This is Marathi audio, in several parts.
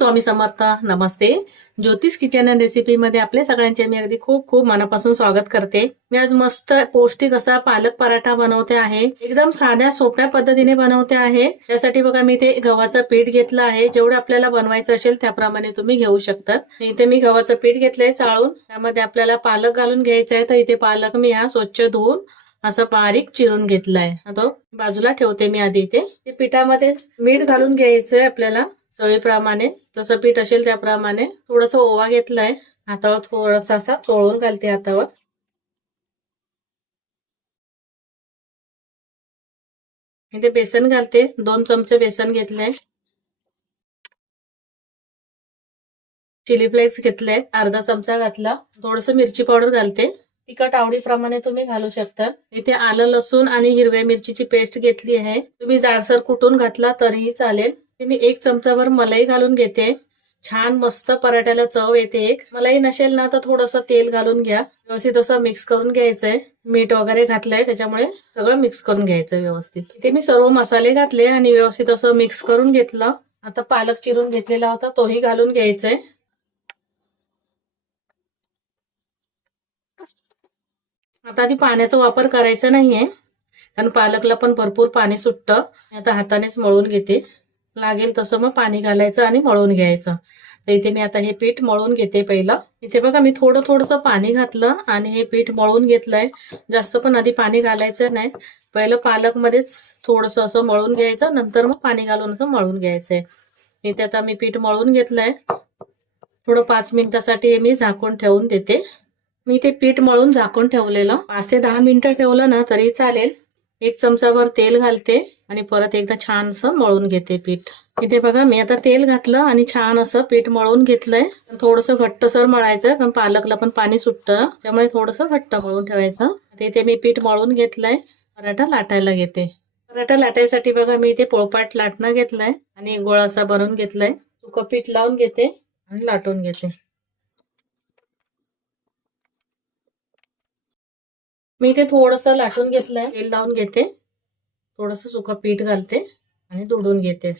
स्वामी समर्थ. नमस्ते. ज्योतिष किचन अँड रेसिपी मध्ये आपले सगळ्यांचे मी अगदी खूप खूप मनापासून स्वागत करते. मी आज मस्त पौष्टिक असा पालक पराठा बनवते आहे. एकदम साध्या सोप्या पद्धतीने बनवते आहे. त्यासाठी बघा मी इथे गव्हाचं पीठ घेतलं आहे. जेवढं आपल्याला बनवायचं असेल त्याप्रमाणे तुम्ही घेऊ शकता. इथे मी गव्हाचं पीठ घेतलंय चाळून. त्यामध्ये आपल्याला पालक घालून घ्यायचा आहे. तर इथे पालक मी हा स्वच्छ धुवून असं बारीक चिरून घेतलाय. तो बाजूला ठेवते मी आधी. इथे पिठामध्ये मीठ घालून घ्यायचंय आपल्याला चवीप्रमाणे. जसं पीठ असेल त्याप्रमाणे. थोडस ओवा घेतलाय. हातावर थोडासा असा चोळून घालते हातावर. इथे बेसन घालते. 2 चमचे बेसन घेतले. चिली फ्लेक्स घेतले अर्धा चमचा घातला. थोडस मिरची पावडर घालते. तिखट आवडीप्रमाणे तुम्ही घालू शकता. इथे आलं लसूण आणि हिरव्या मिरचीची पेस्ट घेतली आहे. तुम्ही जाडसर कुटून घातला तरीही चालेल. मी 1 चमचाभर मलाई घालून घेते. छान मस्त पराठ्याला चव येते. एक मलाई नसेल ना तर थोडस तेल घालून घ्या. व्यवस्थित असं मिक्स करून घ्यायचंय. मीठ वगैरे घातलंय त्याच्यामुळे सगळं मिक्स करून घ्यायचं व्यवस्थित. इथे मी सर्व मसाले घातले आणि व्यवस्थित असं मिक्स करून घेतलं. आता पालक चिरून घेतलेला होता तोही घालून घ्यायचंय. आता आधी पाण्याचा वापर करायचा नाहीये कारण पालकला पण भरपूर पाणी सुटतं. आता हातानेच मळून घेते. लागेल तसं मग पाणी घालायचं आणि मळून घ्यायचं. तर इथे मी आता हे पीठ मळून घेते पहिलं. इथे बघा मी थोडंसं पाणी घातलं आणि हे पीठ मळून घेतलंय. जास्त पण आधी पाणी घालायचं नाही. पहिलं पालक मध्येच थोडंसं असं मळून घ्यायचं. नंतर मग पाणी घालून असं मळून घ्यायचंय. इथे आता मी पीठ मळून घेतलंय. थोडं 5 मिनिटासाठी मी झाकून ठेवून देते. मी ते पीठ मळून झाकून ठेवलेलं. 5 ते 10 मिनिटं ठेवलं ना तरी चालेल. 1 चमचाभर तेल घालते आणि परत एकदा छान असं मळून घेते पीठ. इथे बघा मी आता तेल घातलं आणि छान असं पीठ मळून घेतलंय. थोडंसं घट्टसर मळायचं कारण पालकला पण पाणी सुटतं. त्यामुळे थोडंसं घट्ट मळून ठेवायचं. इथे मी पीठ मळून घेतलंय. पराठा लाटायला घेते. पराठा लाटायसाठी बघा मी इथे पोळपाट लाटणं घेतलंय आणि गोळा असा बनवून घेतलाय. सुकं पीठ लावून घेते आणि लाटून घेते. मी इथे थोडंसं लाटून घेतलंय. तेल लावून घेते. थोडंसं सुकं पीठ घालते आणि दुडून घेते.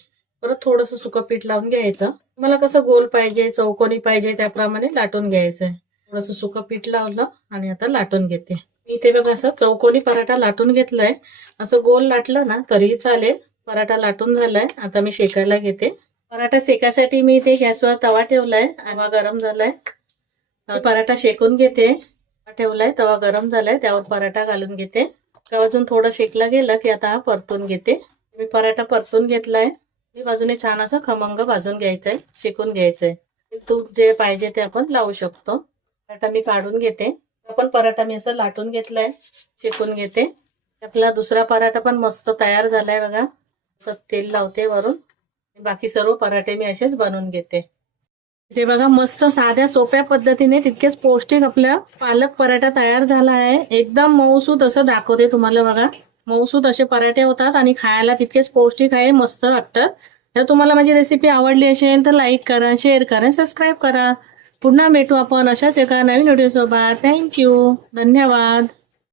परत थोडंसं सुकं पीठ लावून घ्यायचं. मला कसं गोल पाहिजे चौकोनी पाहिजे त्याप्रमाणे लाटून घ्यायचंय. थोडंसं सुकं पीठ लावलं आणि आता लाटून घेते. मी इथे बघा असं चौकोनी पराठा लाटून घेतलाय. असं गोल लाटलं ना तरीही चालेल. पराठा लाटून झालाय. आता मी शेकायला घेते. पराठा शेकायसाठी मी इथे गॅसवर तवा ठेवलाय. तवा गरम झालाय. पराठा शेकून घेते. ठेवलाय. तवा गरम झालाय. त्यावर पराठा घालून घेते. अजून थोडं शेकला गेलं की आता परतून घेते. मी पराठा परतून घेतलाय. ही बाजूने छान असं खमंग भाजून घ्यायचंय. शेकून घ्यायचंय. तूप जे पाहिजे ते आपण लावू शकतो. पराठा मी काढून घेते. आपण पराठा मी असं लाटून घेतलाय. शेकून घेते. आपला दुसरा पराठा पण मस्त तयार झालाय बघा. असं तेल लावते वरून. बाकी सर्व पराठे मी असेच बनवून घेते. इथे बघा मस्त साध्या सोप्या पद्धतीने तितकेच पौष्टिक आपला पालक पराठा तयार झाला आहे. एकदम मऊसूत असं दाखवते तुम्हाला बघा. मऊसूत असे पराठे होतात आणि खायला तितकेच पौष्टिक आहे. मस्त वाटतात. जर तुम्हाला माझी रेसिपी आवडली असेल तर लाईक करा, शेअर करा, सबस्क्राईब करा. पुन्हा भेटू आपण अशाच एका नवीन व्हिडिओ सोबत. थँक्यू. धन्यवाद.